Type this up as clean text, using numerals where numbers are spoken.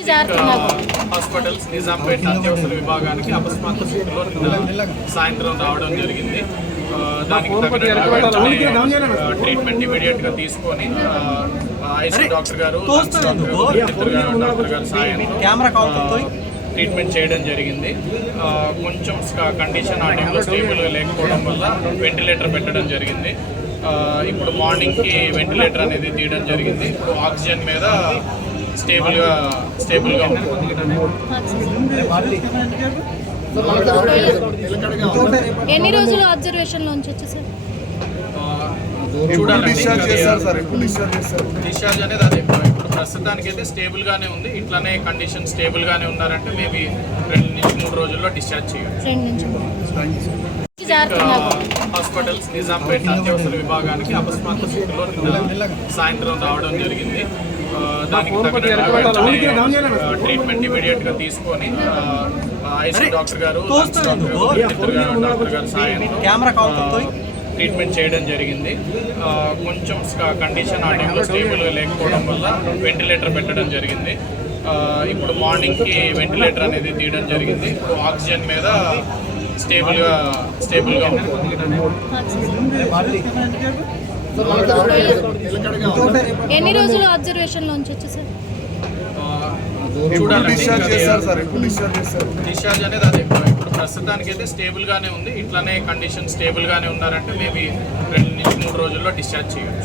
Hospitals Nizampet అత్యవసర విభాగానికి అకస్మాత్తు స్థితిలో సాయంత్రం రావడం జరిగింది. దానికి ట్రీట్మెంట్ ఇమీడియట్ గా తీసుకొని ఐసీ డాక్టర్ గారు డాక్టర్ గారు సాయంతో ట్రీట్మెంట్ చేయడం జరిగింది. కొంచెం కండిషన్ ఆ టైంలో స్టేబుల్ లేకపోవడం వల్ల వెంటిలేటర్ పెట్టడం జరిగింది. ఇప్పుడు మార్నింగ్కి వెంటిలేటర్ అనేది తీయడం జరిగింది. ఇప్పుడు ఆక్సిజన్ మీద స్టేబుల్గా ఉంటుంది. ఎన్ని రోజులు అబ్జర్వేషన్ లో ఉంచొచ్చు సార్? డిశ్చార్జ్ అనేది అదే ఇప్పుడు ప్రస్తుతానికి అయితే స్టేబుల్ గానే ఉంది. ఇట్లానే కండిషన్ స్టేబుల్ గానే ఉన్నారంటే మేబీ 2 నుంచి 3 రోజుల్లో డిశ్చార్జ్ చేయాలి. హాస్పిటల్స్ నిజాంపేట అత్యవసర విభాగానికి అకస్మాత్తు స్థితిలో సాయంత్రం రావడం జరిగింది. దానికి ట్రీట్మెంట్ ఇమీడియట్ గా తీసుకొని ఐసీ డాక్టర్ గారు డాక్టర్ గారు సాయంతో ట్రీట్మెంట్ చేయడం జరిగింది. కొంచెం కండిషన్ ఆ టైంలో స్టేబుల్ లేకపోవడం వల్ల వెంటిలేటర్ పెట్టడం జరిగింది. ఇప్పుడు మార్నింగ్కి వెంటిలేటర్ అనేది తీయడం జరిగింది. ఇప్పుడు ఆక్సిజన్ మీద స్టేబుల్గా ఉంటుంది. ఎన్ని రోజులు అబ్జర్వేషన్ లో ఉంచొచ్చు సార్? డిశ్చార్జ్ అనేది అదే ఇప్పుడు ప్రస్తుతానికి అయితే స్టేబుల్ గానే ఉంది. ఇట్లానే కండిషన్ స్టేబుల్ గానే ఉన్నారంటే మేబీ 2 నుంచి 3 రోజుల్లో డిశ్చార్జ్ చేయాలి.